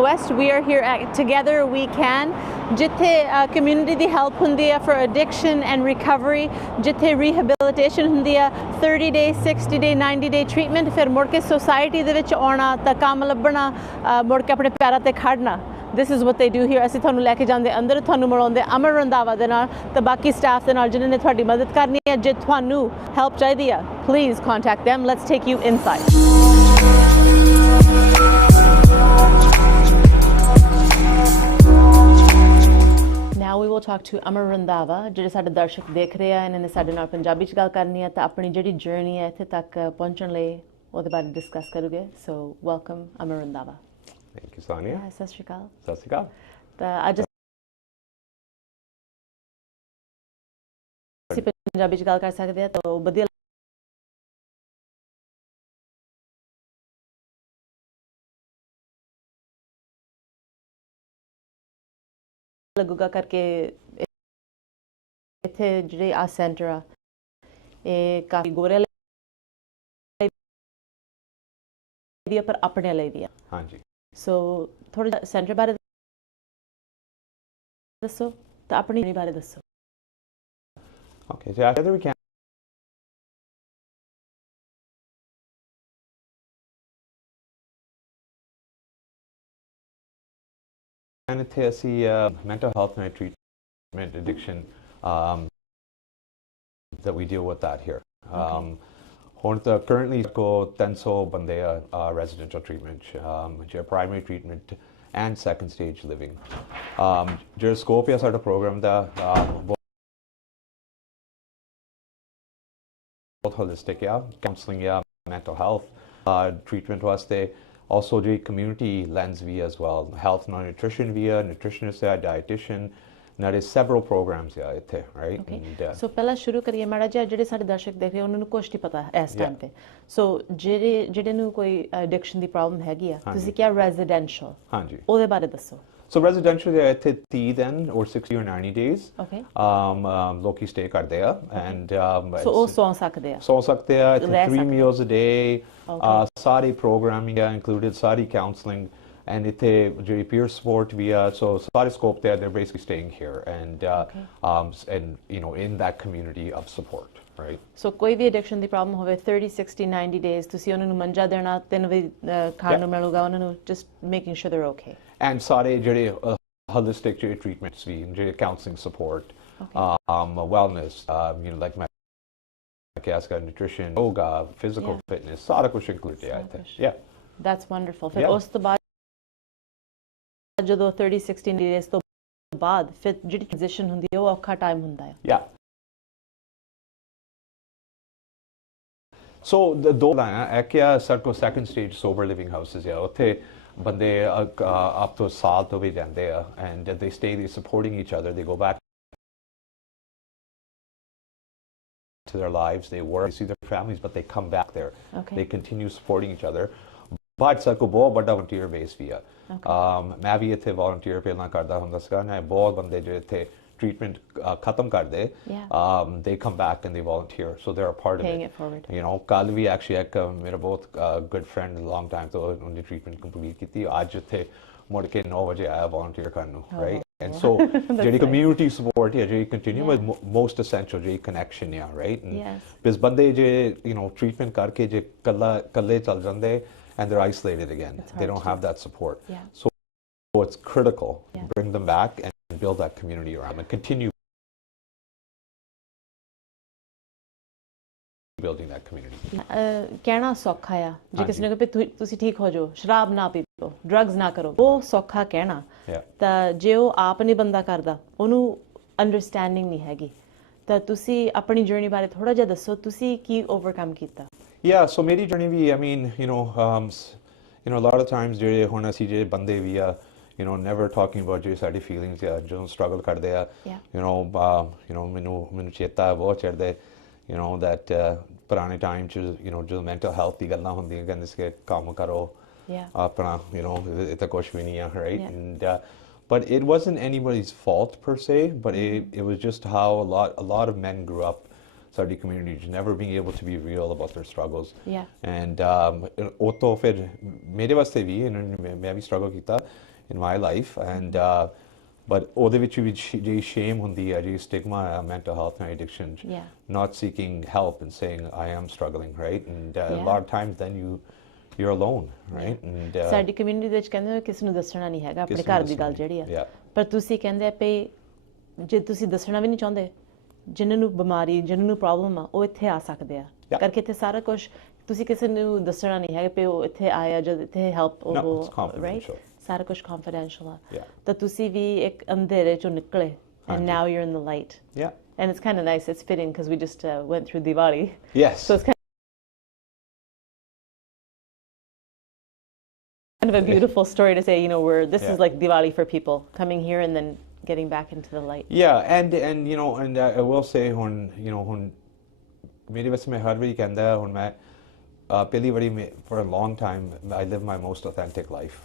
West, we are here at Together We Can, jithe community di help hundi hai for addiction and recovery, jithe rehabilitation hundi hai, 30 day, 60 day, 90 day treatment, fir mud ke society de vich auna ta kam labna, mud ke apne पैरां te khadna. This is what they do here. ਅਸੀਂ ਤੁਹਾਨੂੰ ਲੈ ਕੇ ਜਾਂਦੇ ਅੰਦਰ, ਤੁਹਾਨੂੰ ਮਿਲਾਉਂਦੇ ਅਮਰ ਰੰਧਾਵਾ ਦੇ ਨਾਲ ਤੇ ਬਾਕੀ ਸਟਾਫ ਦੇ ਨਾਲ ਜਿਨ੍ਹਾਂ ਨੇ ਤੁਹਾਡੀ ਮਦਦ ਕਰਨੀ ਹੈ। ਜੇ ਤੁਹਾਨੂੰ ਹੈਲਪ ਚਾਹੀਦੀ ਹੈ, please contact them. Let's take you inside. Now we will talk to Amar Randhawa, ਜਿਹੜੇ ਸਾਡੇ ਦਰਸ਼ਕ ਦੇਖ ਰਹੇ ਆ, ਇਹਨਾਂ ਨੇ ਸਾਡੇ ਨਾਲ ਪੰਜਾਬੀ ਚ ਗੱਲ ਕਰਨੀ ਹੈ ਤਾਂ ਆਪਣੀ ਜਿਹੜੀ ਜਰਨੀ ਹੈ ਇੱਥੇ ਤੱਕ ਪਹੁੰਚਣ ਲਈ ਉਹਦੇ ਬਾਰੇ ਡਿਸਕਸ ਕਰੋਗੇ। So welcome Amar Randhawa. Thank you, Sonia. ਸਤਿ ਸ਼੍ਰੀ ਅਕਾਲ। ਸਤਿ ਸ਼੍ਰੀ ਅਕਾਲ। ਤਾਂ ਅੱਜ ਅਸੀਂ ਪੰਜਾਬੀ ਚ ਗੱਲ ਕਰ ਸਕਦੇ ਆ ਤਾਂ ਵਧੀਆ ਲੱਗੂਗਾ ਕਰਕੇ ਇੱਥੇ ਜਿਹੜੇ ਆ ਸੈਂਟਰ ਆ ਇਹ ਕਾਫੀ ਗੋਰੇ ਲਈ ਵੀ ਆ ਪਰ ਆਪਣੇ ਲਈ ਵੀ ਆ। ਹਾਂਜੀ। ਸੋ ਥੋੜਾ ਜਿਹਾ ਸੈਂਟਰ ਬਾਰੇ ਦੱਸੋ ਤਾਂ ਆਪਣੀ ਬਾਰੇ ਦੱਸੋ। Okay, so together we can. And ਇੱਥੇ ਅਸੀਂ mental health and treatment addiction that we deal with that here. ਹੁਣ ਤਾਂ currently ਕੋ 300 ਬੰਦੇ ਆ residential treatment, ਜਿਹੜਾ primary treatment and second stage living. ਜਿਹੜਾ scope ਹੈ ਸਾਡਾ program ਦਾ ਬਹੁਤ holistic ਆ, counseling ਆ, mental health treatment ਵਾਸਤੇ, also the community lens via as well, health and nutrition via nutritionist, dietitian. Now there's several programs here, right? Okay. And, so ਪਹਿਲਾਂ ਸ਼ੁਰੂ ਕਰੀਏ ਮਾੜਾ ਜਿਹਾ ਜਿਹੜੇ ਸਾਡੇ ਦਰਸ਼ਕ ਦੇਖ ਰਹੇ ਉਹਨਾਂ ਨੂੰ ਕੁਝ ਨਹੀਂ ਪਤਾ ਇਸ ਟਾਈਮ ਤੇ। ਸੋ ਜਿਹੜੇ ਨੂੰ ਕੋਈ ਐਡਿਕਸ਼ਨ ਦੀ ਪ੍ਰੋਬਲਮ ਹੈਗੀ ਆ ਤੁਸੀਂ ਕਿਹਾ ਰੈਜ਼ੀਡੈਂਸ਼ੀਅਲ, ਹਾਂਜੀ ਉਹਦੇ ਬਾਰੇ ਦੱਸੋ। So residential they ਇੱਥੇ 30 then or 60 or 90 days. Okay. ਲੋਕੀ stay ਕਰਦੇ ਆ and so ਉਹ ਸੌਂ ਸਕਦੇ ਆ ਇੱਥੇ 3 meals a day, sorry programming included, sorry counseling, and ਇੱਥੇ ਜਿਹੜੀ peer support ਵੀ ਆ, so ਸਾਰੇ scope there, they're basically staying here and and you know in that community of support, right? So ਕੋਈ ਵੀ addiction ਦੀ ਪ੍ਰੋਬਲਮ ਹੋਵੇ 30 60 90 days ਤੁਸੀਂ ਉਹਨਾਂ ਨੂੰ ਮੰਜਾ ਦੇਣਾ, 3 ਵਜੇ ਖਾਣ ਨੂੰ ਮਿਲੂਗਾ ਉਹਨਾਂ ਨੂੰ, just making sure they're okay. And ਸਾਰੇ ਜਿਹੜੇ holistic ਜਿਹੜੇ treatments ਵੀ, ਜਿਹੜੇ counseling support, wellness, you know, like my nutrition, yoga, physical fitness, ਸਾਰਾ ਕੁਝ included ਹੈ ਇੱਥੇ. Yeah. That's wonderful. ਫਿਰ ਉਸ ਤੋਂ ਬਾਅਦ ਜਦੋਂ 30 60 days ਤੋਂ ਬਾਅਦ ਫਿਰ ਜਿਹੜੀ transition ਹੁੰਦੀ ਹੈ ਉਹ ਔਖਾ ਟਾਈਮ ਹੁੰਦਾ ਹੈ। Yeah. So the ਦੋ ਹੈ ਕਿ ਸਾਡੇ ਕੋਲ second stage sober living houses ਹੈ, ਉੱਥੇ ਬੰਦੇ up to ਸਾਲ ਤੋਂ ਵੀ ਜਾਂਦੇ ਆ and they stay, they supporting each other, they go back to their lives, they work, they see their families, but they come back there. Okay. They continue supporting each other. But ਸਾਡੇ ਕੋਲ ਬਹੁਤ ਵੱਡਾ volunteer base ਵੀ ਆ। ਮੈਂ ਵੀ ਇੱਥੇ volunteer ਪਹਿਲਾਂ ਕਰਦਾ ਹੁੰਦਾ ਸੀਗਾ ਨਾ, ਬਹੁਤ ਬੰਦੇ ਜਿਹੜੇ ਇੱਥੇ treatment khatam kar de, they come back and they volunteer, so they're a part Paying of it. It forward. You know, kal vi actually ek mera bahut good friend a long time to unne treatment complete kiti, aaj the mud ke 9 baje aaya volunteer karnu, right? And so jehdi community support hai, jehdi continue with most essential jehdi connection ya, right? And bis bande je, you know, treatment karke je kalle chal jande and they're isolated again, they don't have that support. So it's critical, bring them back and build that community around and continue building that community. कहना सौखा है जे किसी ने कहे तुसी ठीक हो जाओ शराब ना पीओ ड्रग्स ना करो वो सौखा कहना ਤਾਂ ਜੇ ਉਹ ਆਪ ਨਹੀਂ ਬੰਦਾ ਕਰਦਾ ਉਹਨੂੰ ਅੰਡਰਸਟੈਂਡਿੰਗ ਨਹੀਂ ਹੈਗੀ ਤਾਂ ਤੁਸੀਂ ਆਪਣੀ ਜਰਨੀ ਬਾਰੇ ਥੋੜਾ ਜਿਹਾ ਦੱਸੋ ਤੁਸੀਂ ਕੀ ਓਵਰਕਮ ਕੀਤਾ Yeah, so ਮੇਰੀ journey ਵੀ I mean a lot of times ਜਿਹੜੇ ਹੁਣ ਅਸੀਂ ਜਿਹੜੇ ਬੰਦੇ ਵੀ ਆ never talking about ਜਿਹੜੇ ਸਾਡੀ feelings ਆ ਜੋ struggle ਕਰਦੇ ਆ ਮੈਨੂੰ ਚੇਤਾ ਬਹੁਤ ਚੜਦਾ that ਪੁਰਾਣੇ ਟਾਈਮ ਚ ਜਦੋਂ mental health ਦੀ ਗੱਲਾਂ ਹੁੰਦੀਆਂ ਕਹਿੰਦੇ ਸੀ ਕੰਮ ਕਰੋ ਆਪਣਾ ਇਹ ਤਾਂ ਕੁਛ ਵੀ ਨਹੀਂ ਆ right and but it wasn't anybody's fault per se but it was just how a lot of men grew up ਸਾਡੀ community just never being able to be real about their struggles and ਉਹ ਤੋਂ ਫਿਰ ਮੇਰੇ ਵਾਸਤੇ ਵੀ ਮੈਂ ਵੀ struggle ਕੀਤਾ in my life and but ਉਹਦੇ ਵਿੱਚ ਵੀ ਜਿਹੜੀ shame ਹੁੰਦੀ ਹੈ ਜਿਹੜੀ stigma mental health and addiction not seeking help and saying I am struggling right and a lot of times then you're alone right and ਸਾਡੀ community ਦੇ ਵਿੱਚ ਕਹਿੰਦੇ ਹੋ ਕਿਸੇ ਨੂੰ ਦੱਸਣਾ ਨਹੀਂ ਹੈਗਾ ਆਪਣੇ ਘਰ ਦੀ ਗੱਲ ਜਿਹੜੀ ਆ ਪਰ ਤੁਸੀਂ ਕਹਿੰਦੇ ਆ ਪਈ ਜੇ ਤੁਸੀਂ ਦੱਸਣਾ ਵੀ ਨਹੀਂ ਚਾਹੁੰਦੇ ਜਿਨ੍ਹਾਂ ਨੂੰ ਬਿਮਾਰੀ ਜਿਨ੍ਹਾਂ ਨੂੰ ਪ੍ਰੋਬਲਮ ਆ ਉਹ ਇੱਥੇ ਆ ਸਕਦੇ ਆ ਕਰਕੇ ਇੱਥੇ ਸਾਰਾ ਕੁਝ ਤੁਸੀਂ ਕਿਸੇ ਨੂੰ ਦੱਸਣਾ ਨਹੀਂ ਹੈਗਾ ਪਈ ਉਹ ਇੱਥੇ ਆਇਆ ਜਦ ਇੱਥੇ ਹੈਲਪ ਉਹ ਰਾਈਟ ਸਾਰਾ ਕੁਝ confidential ਆ ਤਾਂ ਤੁਸੀਂ ਵੀ ਇੱਕ ਅੰਧੇਰੇ ਚੋਂ ਨਿਕਲੇ and now you're in the light and it's kind of nice it's fitting because we just went through Diwali so it's kind of a beautiful story to say we're this is like Diwali for people coming here and then getting back into the light and and I will say when ਮੇਰੇ ਵਾਸਤੇ ਮੈਂ ਹਰ ਵਾਰੀ ਕਹਿੰਦਾ ਹੁਣ ਮੈਂ ਪਹਿਲੀ ਵਾਰੀ for a long time I live my most authentic life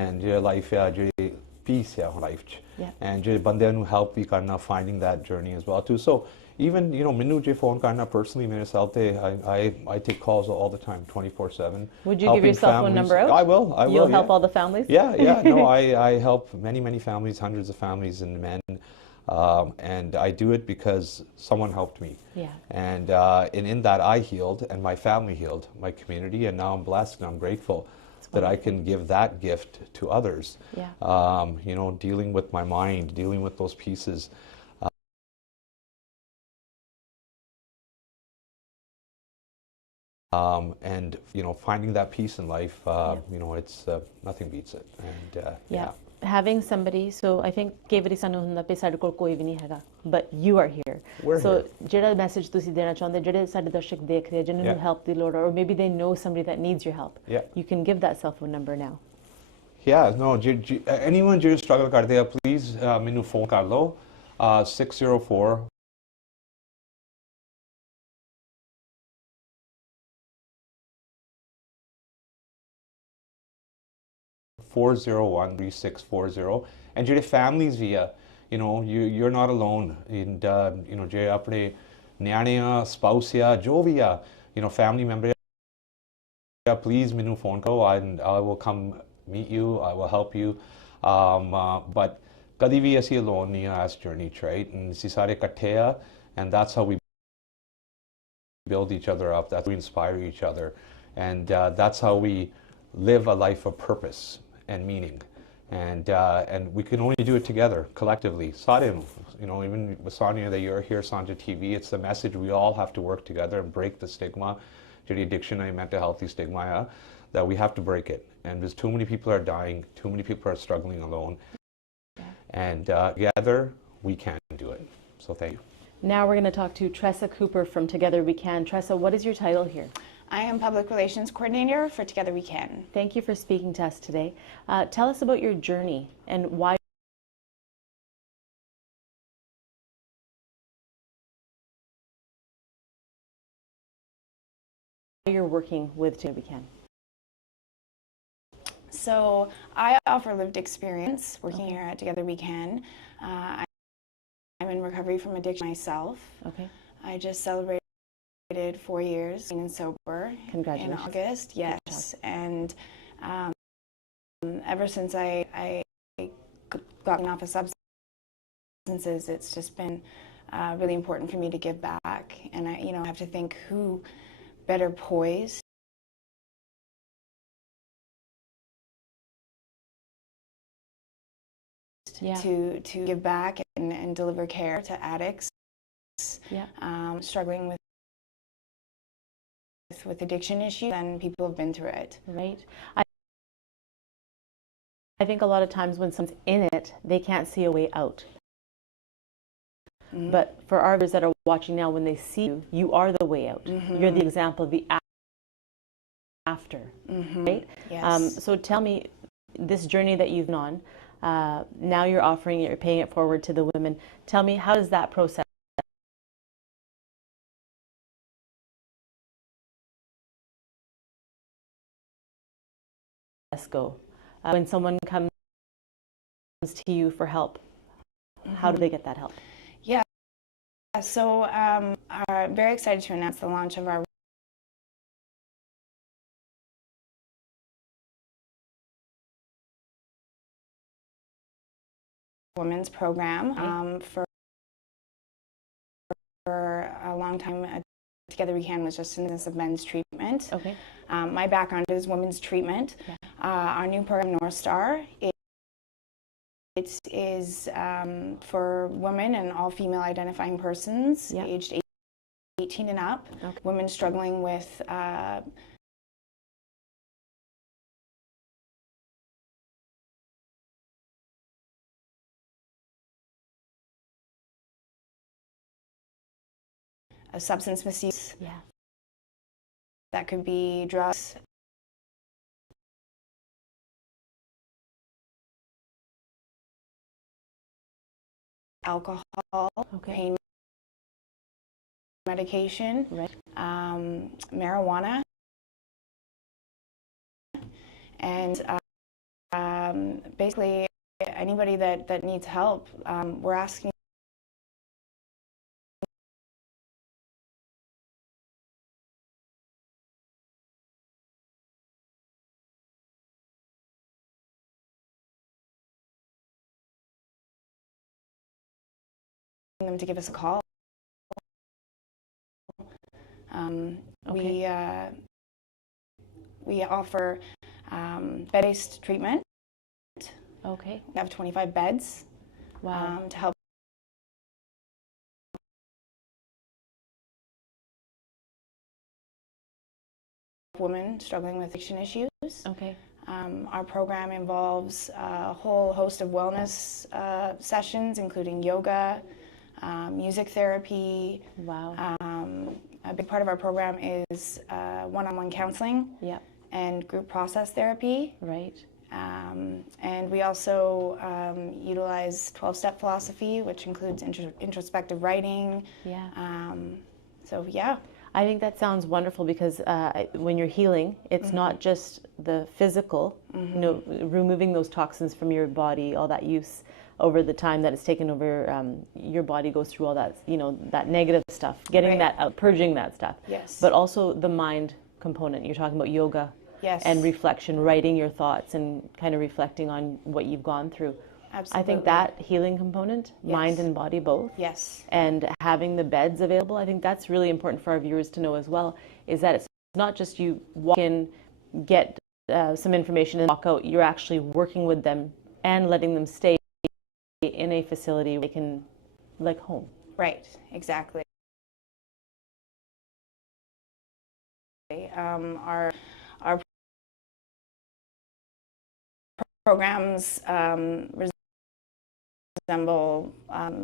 and your life ਜਿਹੜੀ peace ਹੈ life ਚ and ਜਿਹੜੇ ਬੰਦਿਆਂ ਨੂੰ help ਵੀ ਕਰਨਾ finding that journey as well too so even ਮੈਨੂੰ ਜੇ phone ਕਰਨਾ personally ਮੇਰੇ cell ਤੇ I take calls all the time 24/7 would you give your cell phone number out I will you'll help all the families yeah no I help many families hundreds of families and men and I do it because someone helped me and in that I healed and my family healed my community and now I'm blessed and I'm grateful that I can give that gift to others dealing with my mind dealing with those pieces and finding that peace in life it's nothing beats it and having somebody so I think ਕਈ ਵਾਰੀ ਸਾਨੂੰ ਹੁੰਦਾ ਪਈ ਸਾਡੇ ਕੋਲ ਕੋਈ ਵੀ ਨਹੀਂ ਹੈਗਾ but you are here so ਜਿਹੜਾ ਮੈਸੇਜ ਤੁਸੀਂ ਦੇਣਾ ਚਾਹੁੰਦੇ ਜਿਹੜੇ ਸਾਡੇ ਦਰਸ਼ਕ ਦੇਖ ਰਹੇ ਜਿਨ੍ਹਾਂ ਨੂੰ ਹੈਲਪ ਦੀ ਲੋੜ or maybe they know somebody that needs your help you can give that cell phone number now no anyone who struggle ਕਰਦੇ ਆ please ਮੈਨੂੰ ਫੋਨ ਕਰ ਲਓ 604 401-3640 and ਜਿਹੜੇ families ਵੀ ਆ you're not alone and ਜੇ ਆਪਣੇ ਨਿਆਣੇ ਆ spouse ਆ ਜੋ ਵੀ ਆ family member please ਮੈਨੂੰ phone ਕਰੋ and I will come meet you I will help you but ਕਦੀ ਵੀ ਅਸੀਂ alone ਨਹੀਂ ਆ ਇਸ journey ਚ right and ਅਸੀਂ ਸਾਰੇ ਇਕੱਠੇ ਆ and that's how we build each other up that's how we inspire each other and that's how we live a life of purpose and meaning and we can only do it together collectively even with Sonia that you're here Sanjha TV it's the message we all have to work together and break the stigma the addiction and mental health stigma that we have to break it and because too many people are dying too many people are struggling alone and together we can do it so thank you now we're going to talk to Tressa Cooper from Together We Can Tressa what is your title here I am Public Relations Coordinator for Together We Can. Thank you for speaking to us today. Tell us about your journey and why you're working with Together We Can. So I offer lived experience working here at Together We Can. I'm in recovery from addiction myself. I just celebrated 4 years clean and sober in August yes and ever since I gotten off of substances it's just been really important for me to give back and I have to think who better poised to give back and deliver care to addicts struggling with addiction issues, and people have been through it. Right. I think a lot of times when someone's in it, they can't see a way out. But for our viewers that are watching now, when they see you, you are the way out. You're the example of the after, right? Yes. So tell me, this journey that you've been on, now you're offering it, you're paying it forward to the women. Tell me, how does that process go? When someone comes to you for help, how do they get that help? Yeah, so I'm very excited to announce the launch of our women's program. For a long time, Together We Can was just in the business of men's treatment. Okay. My background is women's treatment. Our new program, North Star, it is for women and all female identifying persons aged 18 and up, women struggling with a substance misuse. That could be drugs, alcohol, pain medication, marijuana, and basically anybody that needs help. We're asking them to give us a call. We offer bed-based treatment. Okay. We have 25 beds to help women struggling with addiction issues. Okay. Our program involves a whole host of wellness sessions, including yoga, music therapy. A big part of our program is one-on-one counseling and group process therapy. And we also utilize 12-step philosophy, which includes introspective writing. I think that sounds wonderful because when you're healing, it's not just the physical, you know, removing those toxins from your body, all that use over the time that it's taken over your body goes through all that, you know, that negative stuff, getting that out, purging that stuff. But also the mind component. You're talking about yoga and reflection, writing your thoughts and kind of reflecting on what you've gone through. I think that healing component, mind and body both, and having the beds available, I think that's really important for our viewers to know as well, is that it's not just you walk in, get some information and walk out. You're actually working with them and letting them stay in a facility where they can, like home. Right, exactly. Our programs resemble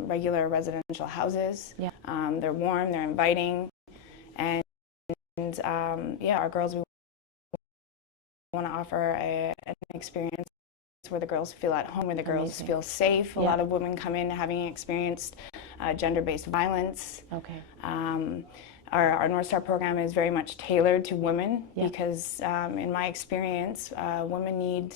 regular residential houses. They're warm, they're inviting, and our girls, we want to offer an experience where the girls feel at home, where the girls feel safe. A lot of women come in having experienced gender-based violence. Our North Star program is very much tailored to women because, in my experience, women need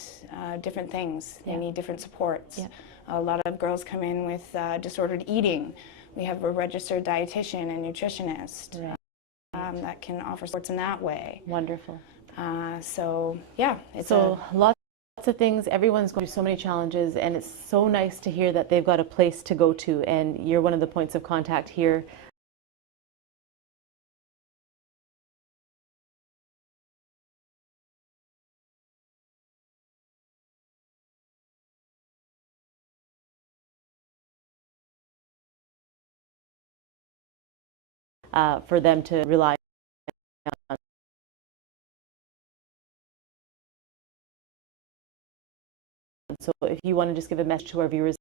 different things. They need different supports. A lot of girls come in with disordered eating. We have a registered dietitian and nutritionist that can offer supports in that way. Wonderful. So lots of things. Everyone's going through so many challenges, and it's so nice to hear that they've got a place to go to, and you're one of the points of contact here. for them to rely on. So if you want to just give a message to our viewers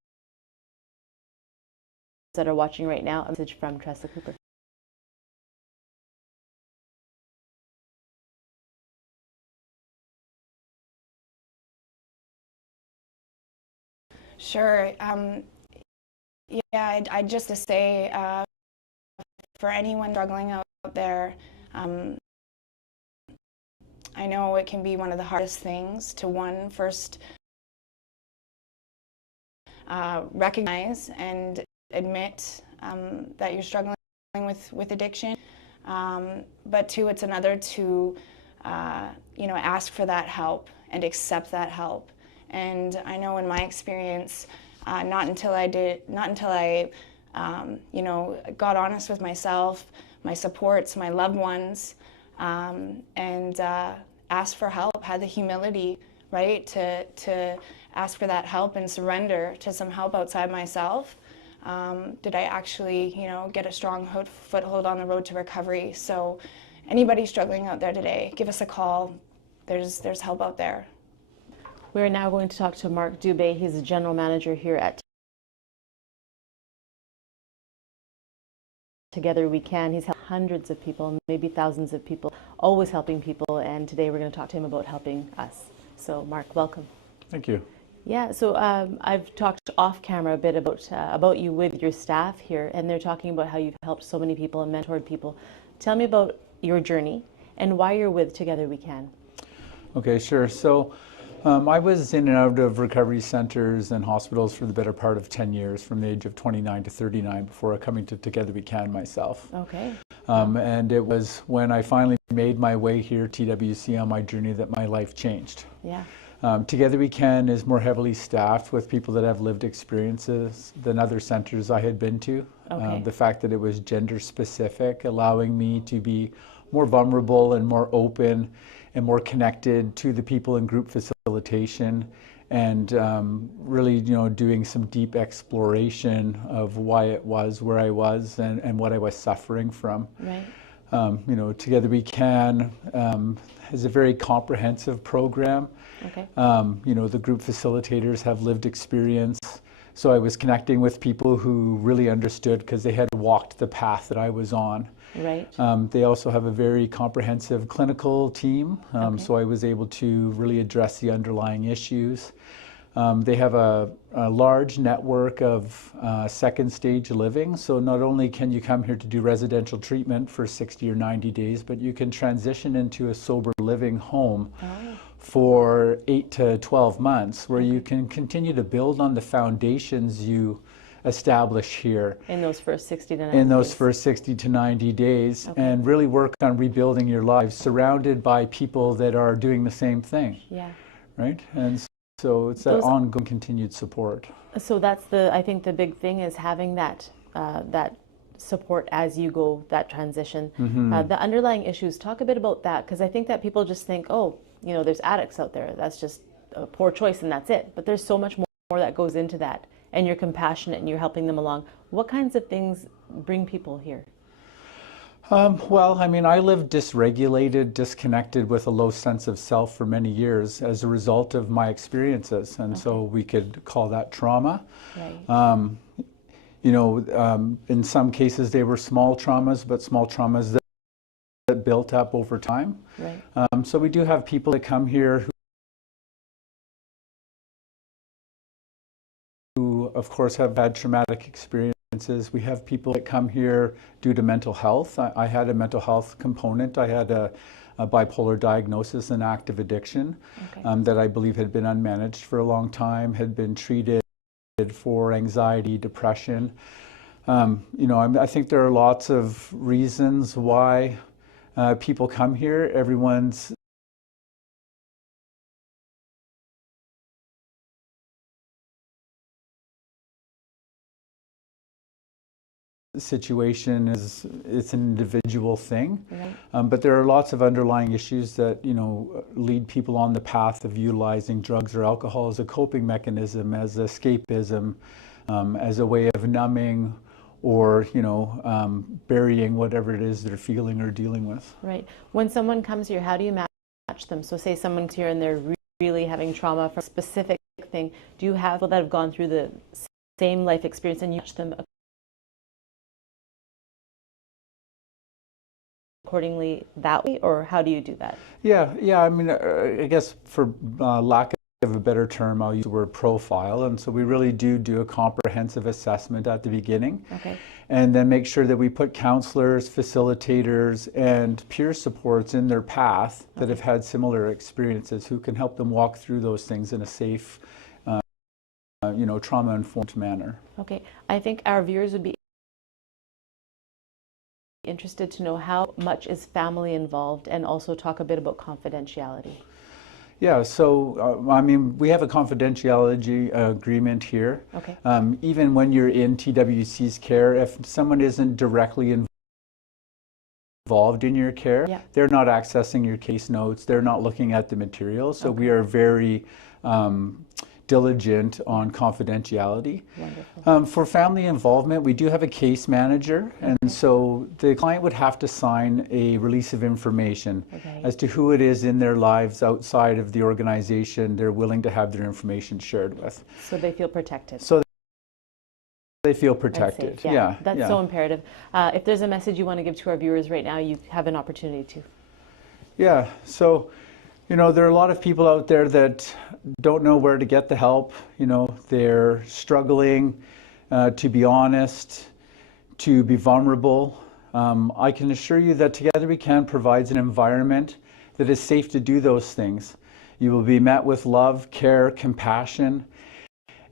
that are watching right now, a message from Tressa Cooper. Sure. Yeah, I'd just to say, for anyone struggling out there, I know it can be one of the hardest things to first recognize and admit that you're struggling with addiction, but two, it's another to ask for that help and accept that help. And I know in my experience, not until I got honest with myself, my supports, my loved ones, and asked for help, had the humility, right, to ask for that help and surrender to some help outside myself, did I actually, get a strong foothold on the road to recovery. So anybody struggling out there today, give us a call. There's help out there. We're now going to talk to Mark Dubé. He's a general manager here at Together We Can. He's helped hundreds of people, maybe thousands of people, always helping people. And today we're going to talk to him about helping us. So Mark, welcome. Thank you. Yeah, so I've talked off camera a bit about you with your staff here, and they're talking about how you've helped so many people and mentored people. Tell me about your journey and why you're with Together We Can. Okay, sure. So I was in and out of recovery centers and hospitals for the better part of 10 years, from the age of 29 to 39, before coming to Together We Can myself. Okay. And it was when I finally made my way here, TWC, on my journey, that my life changed. Yeah. Together We Can is more heavily staffed with people that have lived experiences than other centers I had been to. Okay. The fact that it was gender specific, allowing me to be more vulnerable and more open and more connected to the people in group facilitation, and really, doing some deep exploration of why it was where I was and what I was suffering from. Right. Together We Can has a very comprehensive program. Okay. The group facilitators have lived experience. So I was connecting with people who really understood because they had walked the path that I was on. Right. They also have a very comprehensive clinical team. Okay. So I was able to really address the underlying issues. They have a large network of second stage living. So not only can you come here to do residential treatment for 60 or 90 days, but you can transition into a sober living home for 8 to 12 months, where you can continue to build on the foundations you establish here. In those first 60 to 90 days. In those first 60 to 90 days, and really work on rebuilding your lives, surrounded by people that are doing the same thing. Yeah. Right? And so it's that ongoing continued support. So that's I think the big thing is having that support as you go that transition. Mm-hmm. The underlying issues, talk a bit about that, because I think that people just think, oh, there's addicts out there, that's just a poor choice and that's it. But there's so much more that goes into that, and you're compassionate and you're helping them along. What kinds of things bring people here? Well, I lived dysregulated, disconnected, with a low sense of self for many years as a result of my experiences, and so we could call that trauma. Right. In some cases they were small traumas, but small traumas that built up over time. Right. So we do have people that come here who of course have had traumatic experiences. We have people that come here due to mental health. I had a mental health component. I had a bipolar diagnosis and active addiction that I believe had been unmanaged for a long time, had been treated for anxiety, depression. I think there are lots of reasons why people come here. Everyone's situation it's an individual thing, but there are lots of underlying issues that lead people on the path of utilizing drugs or alcohol as a coping mechanism, as escapism, as a way of numbing or burying whatever it is they're feeling or dealing with. Right. When someone comes here, how do you match them? So say someone's here and they're really having trauma from a specific thing. Do you have people that have gone through the same life experience and you match them accordingly that way, or how do you do that? Yeah. I mean, I guess for lack of a better term, I'll use the word profile. And so we really do a comprehensive assessment at the beginning. Okay. And then make sure that we put counselors, facilitators, and peer supports in their path that have had similar experiences who can help them walk through those things in a safe, trauma-informed manner. Okay. I think our viewers would be interested to know how much is family involved, and also talk a bit about confidentiality. Yeah, so I mean, we have a confidentiality agreement here. Okay. Even when you're in TWC's care, if someone isn't directly involved in your care, they're not accessing your case notes, they're not looking at the material, so we are very diligent on confidentiality. For family involvement, we do have a case manager, and so the client would have to sign a release of information as to who it is in their lives outside of the organization they're willing to have their information shared with. So they feel protected. So they feel protected. Yeah, that's so imperative. If there's a message you want to give to our viewers right now, you have an opportunity to. Yeah, so there are a lot of people out there that don't know where to get the help. They're struggling to be honest, to be vulnerable. I can assure you that Together We Can provides an environment that is safe to do those things. You will be met with love, care, compassion,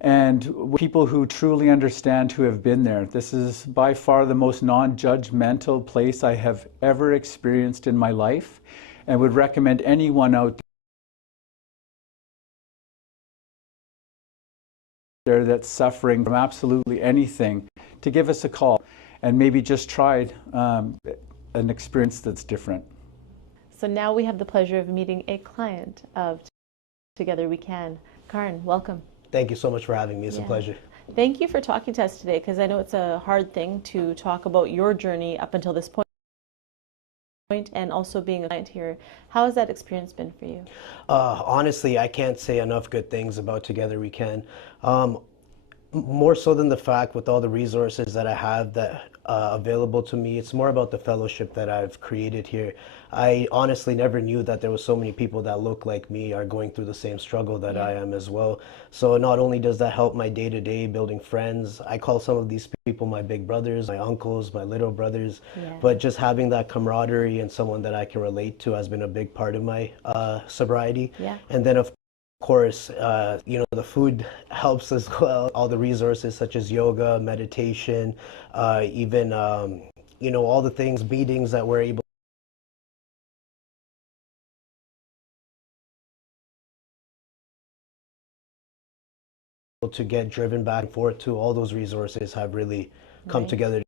and with people who truly understand, who have been there. This is by far the most non-judgmental place I have ever experienced in my life, and would recommend anyone out there that's suffering from absolutely anything to give us a call and maybe just try an experience that's different. So now we have the pleasure of meeting a client of Together We Can. Karan, welcome. Thank you so much for having me. It's a pleasure. Thank you for talking to us today, because I know it's a hard thing to talk about your journey up until this point, and also being a client here. How has that experience been for you? Honestly, I can't say enough good things about Together We Can. More so than the fact with all the resources that I have that available to me, it's more about the fellowship that I've created here. I honestly never knew that there were so many people that look like me are going through the same struggle that I am as well. So not only does that help my day-to-day building friends, I call some of these people my big brothers, my uncles, my little brothers, but just having that camaraderie and someone that I can relate to has been a big part of my sobriety. And then of course, the food helps as well. All the resources such as yoga, meditation, even, all the things, meetings that we're able to get driven back and forth to, all those resources have really come together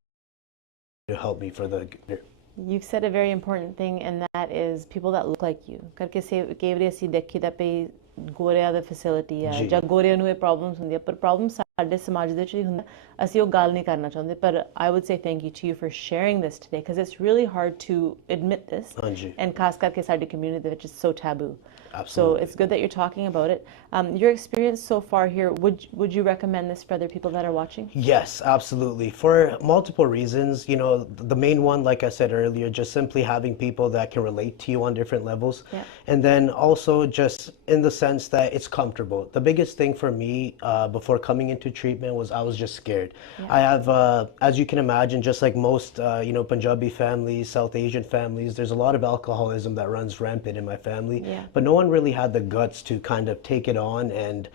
to help me for the. You've said a very important thing, and that is people that look like you. Karke se kevre asi dekhi da pe गोरिया दा facility है ਜਾਂ ਗੋਰਿਆਂ ਨੂੰ ਇਹ problems ਹੁੰਦੀਆਂ ਪਰ problem ਸਾਡੇ ਸਮਾਜ ਦੇ ਵਿੱਚ ਹੀ ਹੁੰਦਾ ਅਸੀਂ ਉਹ ਗੱਲ ਨਹੀਂ ਕਰਨਾ ਚਾਹੁੰਦੇ ਪਰ I would say thank you to you for sharing this today because it's really hard to admit this and ਖਾਸ ਕਰਕੇ ਸਾਡੀ community ਦੇ ਵਿੱਚ it's so taboo. Absolutely. So it's good that you're talking about it. Your experience so far here, would you recommend this for other people that are watching? Yes, absolutely. For multiple reasons. The main one, like I said earlier, just simply having people that can relate to you on different levels. And then also just in the sense that it's comfortable. The biggest thing for me before coming into treatment was I was just scared. I have, as you can imagine, just like most, Punjabi families, South Asian families, there's a lot of alcoholism that runs rampant in my family. But no one really had the guts to kind of take it on and,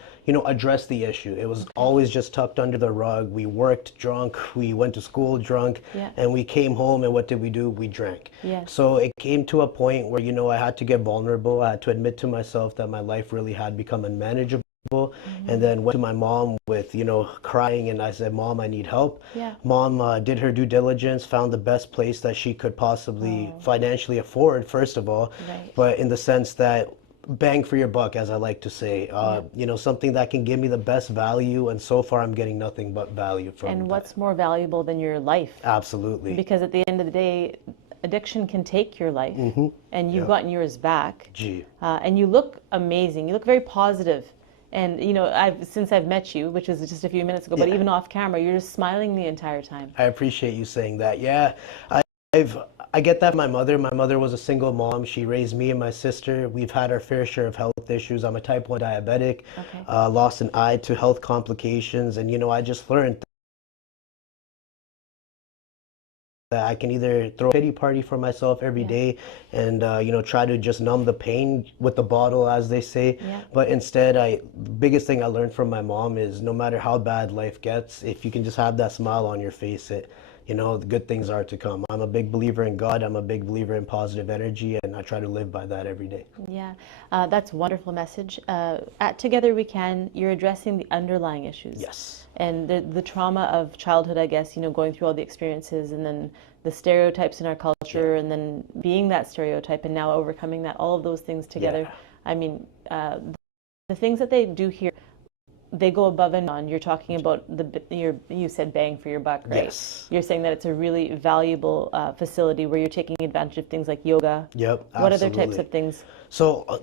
address the issue. It was always just tucked under the rug. We worked drunk, we went to school drunk, and we came home and what did we do? We drank. So it came to a point where, I had to get vulnerable. I had to admit to myself that my life really had become unmanageable. And then went to my mom with, crying, and I said, Mom, I need help. Mom did her due diligence, found the best place that she could possibly financially afford, first of all, but in the sense that bang for your buck, as I like to say. You know, something that can give me the best value, and so far I'm getting nothing but value from And that. what's more valuable than your life? Absolutely. Because at the end of the day, addiction can take your life, and you've gotten yours back. Gee. And you look amazing. You look very positive. And you know, since I've met you, which was just a few minutes ago, but even off camera, you're just smiling the entire time. I appreciate you saying that. Yeah, I get that from my mother. My mother was a single mom. She raised me and my sister. We've had our fair share of health issues. I'm a type 1 diabetic, lost an eye to health complications. And, you know, I just learned that I can either throw a pity party for myself every day and, you know, try to just numb the pain with the bottle, as they say. But instead, the biggest thing I learned from my mom is no matter how bad life gets, if you can just have that smile on your face, you know, the good things are to come. I'm a big believer in God. I'm a big believer in positive energy, and I try to live by that every day. Yeah, that's a wonderful message. At Together We Can, you're addressing the underlying issues. Yes. And the trauma of childhood, I guess, you know, going through all the experiences and then the stereotypes in our culture and then being that stereotype and now overcoming that, all of those things together. I mean, the things that they do here, they go above and beyond. You're talking about you said bang for your buck, right? Yes. You're saying that it's a really valuable facility where you're taking advantage of things like yoga. Yep, absolutely. What other types of things? So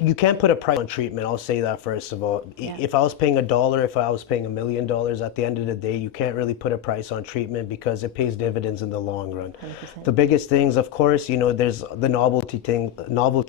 you can't put a price on treatment. I'll say that first of all. If I was paying $1, if I was paying $1 million, at the end of the day, you can't really put a price on treatment because it pays dividends in the long run. 100%. The biggest things, of course, you know, there's the novelty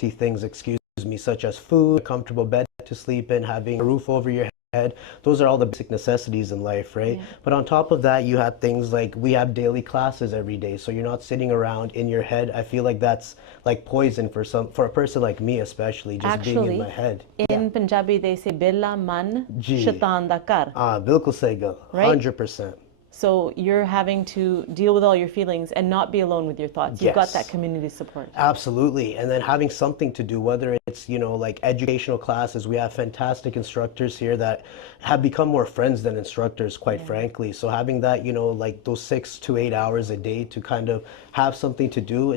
things, excuse me, such as food, a comfortable bed to sleep in, having a roof over your head. Those are all the basic necessities in life, right? But on top of that, you have things like we have daily classes every day, so you're not sitting around in your head. I feel like that's like poison for a person like me, especially, just being in my head. In Punjabi, they say "Billa man shaitan da kar." Bilkul sahi gal, 100%. So you're having to deal with all your feelings and not be alone with your thoughts. You've got that community support. Absolutely. And then having something to do, whether it's, you know, like educational classes. We have fantastic instructors here that have become more friends than instructors, quite frankly. So having that, you know, like those 6 to 8 hours a day to kind of have something to do,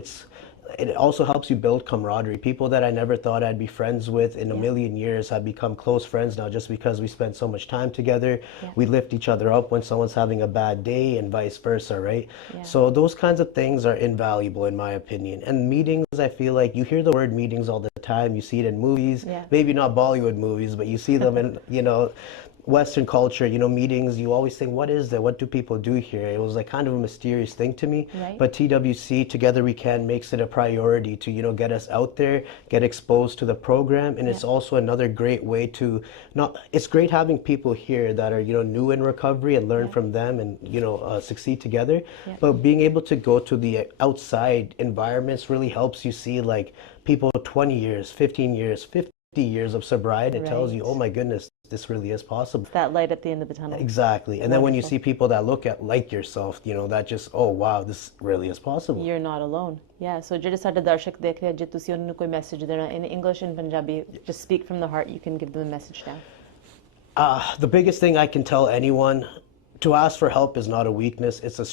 it also helps you build camaraderie. People that I never thought I'd be friends with in a million years have become close friends now just because we spend so much time together. We lift each other up when someone's having a bad day and vice versa, right? So those kinds of things are invaluable in my opinion. And meetings, I feel like you hear the word meetings all the time. You see it in movies, maybe not Bollywood movies, but you see them in, you know, Western culture, you know, meetings, you always think, what is that? What do people do here? It was like kind of a mysterious thing to me. But TWC, Together We Can, makes it a priority to, you know, get us out there, get exposed to the program. And it's also another great way to it's great having people here that are, you know, new in recovery and learn from them and, you know, succeed together. But being able to go to the outside environments really helps you see like people 20 years, 15 years, 50 years of sobriety. It tells you, oh my goodness, this really is possible. It's that light at the end of the tunnel. Exactly. And then when you see people that look at like yourself, you know, that just, oh wow, this really is possible. You're not alone. Yeah. So ਜਿਹੜੇ ਸਾਡੇ ਦਰਸ਼ਕ ਦੇਖ ਰਹੇ ਜੇ ਤੁਸੀਂ ਉਹਨਾਂ ਨੂੰ ਕੋਈ ਮੈਸੇਜ ਦੇਣਾ in English and Punjabi, just speak from the heart. You can give them a message now. The biggest thing I can tell anyone, to ask for help is not a weakness, it's a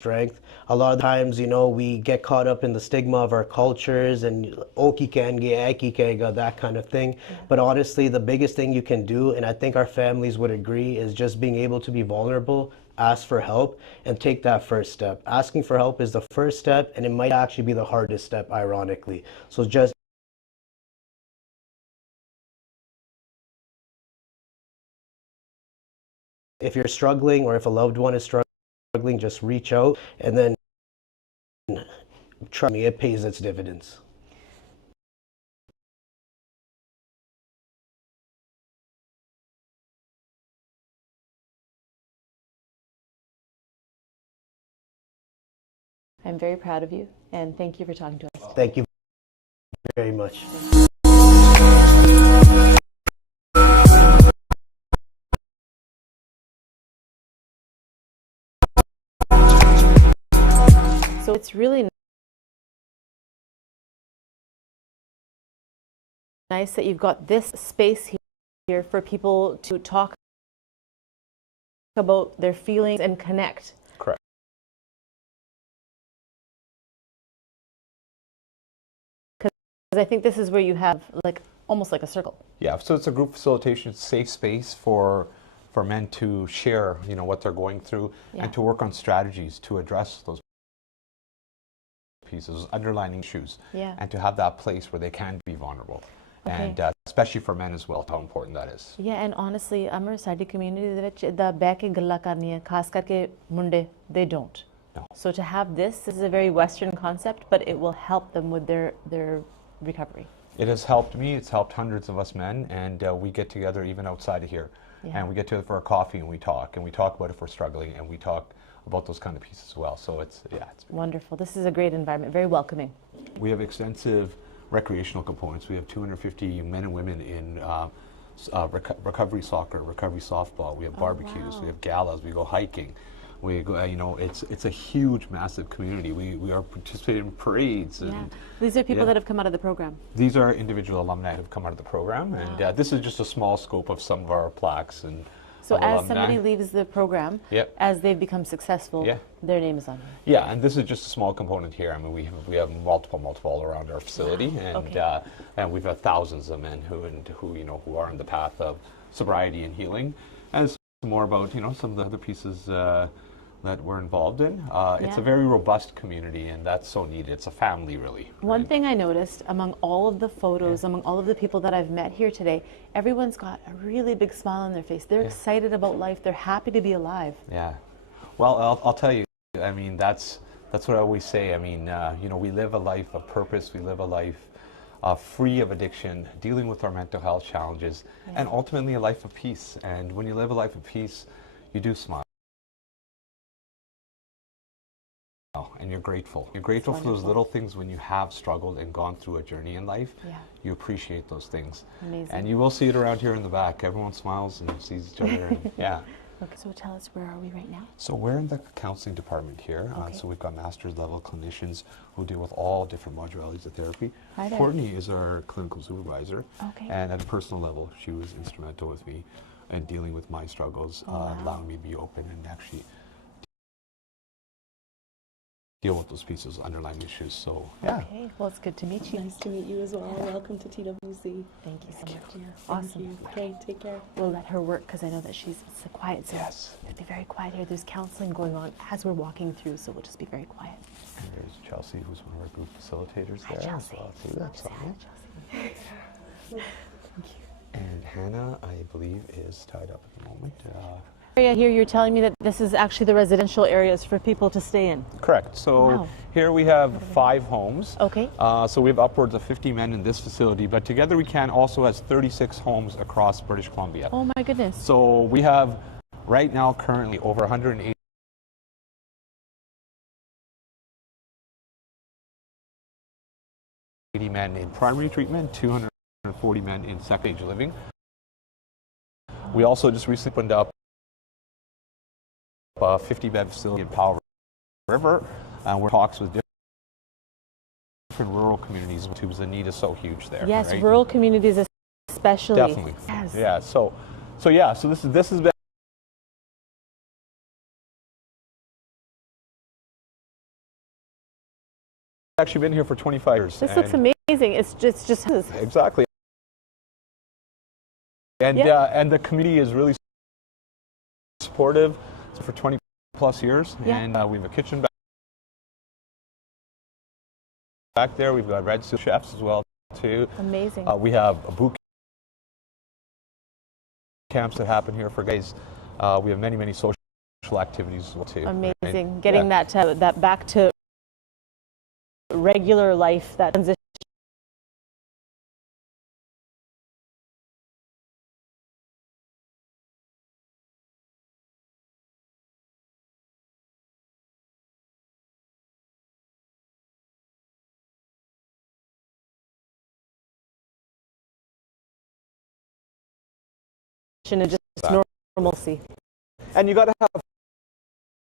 strength. A lot of times, you know, we get caught up in the stigma of our cultures and oki kenge, eki kega, that kind of thing. But honestly, the biggest thing you can do, and I think our families would agree, is just being able to be vulnerable, ask for help, and take that first step. Asking for help is the first step, and it might actually be the hardest step, ironically. So just if you're struggling or if a loved one is struggling, just reach out, and then trust me, it pays its dividends. I'm very proud of you, and thank you for talking to us. Thank you very much. So it's really nice that you've got this space here for people to talk about their feelings and connect. Because I think this is where you have like almost like a circle. Yeah, so it's a group facilitation, safe space for men to share, what they're going through and to work on strategies to address those pieces, underlying issues, and to have that place where they can be vulnerable. And especially for men as well, how important that is. Yeah, and honestly, Amar, sari community ਦੇ ਵਿੱਚ ਦਾ ਬਹਿ ਕੇ ਗੱਲਾਂ ਕਰਨੀਆਂ, ਖਾਸ ਕਰਕੇ ਮੁੰਡੇ, they don't. No. So to have this is a very Western concept, but it will help them with their recovery. It has helped me, it's helped hundreds of us men, and we get together even outside of here. And we get together for a coffee and we talk about if we're struggling, and we talk about those kind of pieces as well. So it's wonderful. This is a great environment, very welcoming. We have extensive recreational components. We have 250 men and women in recovery soccer, recovery softball. We have barbecues, we have galas, we go hiking. We go, it's a huge, massive community. We are participating in parades. And these are people that have come out of the program. These are individual alumni that have come out of the program, and this is just a small scope of some of our plaques and. So as somebody leaves the program, as they've become successful, their name is on here. Yeah, and this is just a small component here. I mean, we have multiple all around our facility, and we've got thousands of men who are on the path of sobriety and healing. And it's more about some of the other pieces that we're involved in. It's a very robust community, and that's so needed. It's a family, really. One thing I noticed among all of the photos, among all of the people that I've met here today, everyone's got a really big smile on their face. They're excited about life. They're happy to be alive. Yeah. Well, I'll tell you, I mean, that's what I always say. I mean, we live a life of purpose. We live a life free of addiction, dealing with our mental health challenges, and ultimately a life of peace. And when you live a life of peace, you do smile. And you're grateful. You're grateful for those little things when you have struggled and gone through a journey in life. You appreciate those things. Amazing. And you will see it around here in the back. Everyone smiles and sees each other. And, Okay, so tell us, where are we right now? So we're in the counseling department here. So we've got master's level clinicians who deal with all different modalities of therapy. Hi there. Courtney is our clinical supervisor. Okay. And at a personal level, she was instrumental with me in dealing with my struggles, allowing me to be open and actually deal with those pieces, underlying issues. So Okay, well, it's good to meet you. Nice to meet you as well. Welcome to TWC. Thank you so much. Yeah, Awesome. thank you. Okay, take care. We'll let her work because I know that it's a quiet zone. Yes. It'll be very quiet here. There's counseling going on as we're walking through, so we'll just be very quiet. And there's Chelsea, who's one of our group facilitators Hi, there Chelsea. as well. Too. That's Sonia. Chelsea. And Hannah, I believe, is tied up at the moment. Here you're telling me that this is actually the residential areas for people to stay in. Correct. So here we have 5 homes. Okay. So we have upwards of 50 men in this facility, but Together We Can also has 36 homes across British Columbia. Oh my goodness. So we have right now currently over 180 men in primary treatment, 240 men in second age living. We also just recently opened up a 50-bed facility in Powell River, and we're talks with different rural communities because the need is so huge there. Yes, right? rural communities especially. Definitely. Yes. Yeah. So this has been actually been here for 25 years. This looks amazing. It's just exactly. And the community is really supportive for 20 plus years, and we have a kitchen back there. We've got red seal chefs as well too. Amazing. We have boot camps that happen here for guys. We have many social activities as well too. Amazing. Right? Getting that back to regular life, that transition. And just normalcy. And you got to have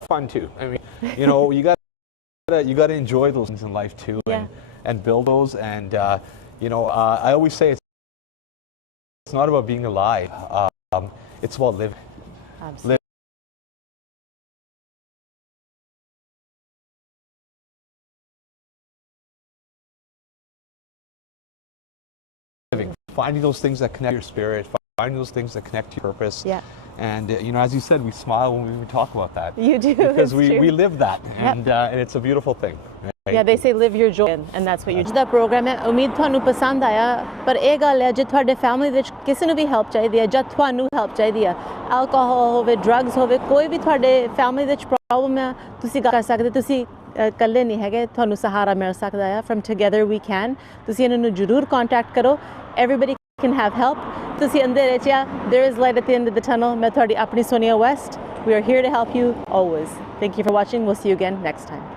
fun too. I mean, you got to enjoy those things in life too, and build those. And I always say it's not about being alive. It's about living. Absolutely. finding those things that connect your spirit, finding those things that connect to your purpose. Yeah. And you know, as you said, we smile when we talk about that. You do. Because it's true. we live that, and it's a beautiful thing. Right? Yeah, they say live your joy, and that's what you're doing. The program है उम्मीद ਤੁਹਾਨੂੰ ਪਸੰਦ ਆਇਆ ਪਰ ਇਹ ਗੱਲ ਹੈ ਜੇ ਤੁਹਾਡੇ ਫੈਮਿਲੀ ਵਿੱਚ ਕਿਸੇ ਨੂੰ ਵੀ ਹੈਲਪ ਚਾਹੀਦੀ ਹੈ ਜਾਂ ਤੁਹਾਨੂੰ ਹੈਲਪ ਚਾਹੀਦੀ ਹੈ ਐਲਕੋਹਲ ਹੋਵੇ ਡਰੱਗਸ ਹੋਵੇ ਕੋਈ ਵੀ ਤੁਹਾਡੇ ਫੈਮਿਲੀ ਵਿੱਚ ਪ੍ਰੋਬਲਮ ਹੈ ਤੁਸੀਂ ਕਰ ਸਕਦੇ ਤੁਸੀਂ ਇਕੱਲੇ ਨਹੀਂ ਹੈਗੇ ਤੁਹਾਨੂੰ ਸਹਾਰਾ ਮਿਲ ਸਕਦਾ ਹੈ from together we can ਤੁਸੀਂ ਇਹਨਾਂ ਨੂੰ ਜ਼ਰੂਰ ਕੰਟੈਕਟ ਕਰੋ everybody can have help ਤੁਸੀਂ ਅੰਦਰ ਚ there is light at the end of the tunnel ਮੈਂ ਤੁਹਾਡੀ ਆਪਣੀ Sonia West we are here to help you always thank you for watching we'll see you again next time